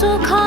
so cold.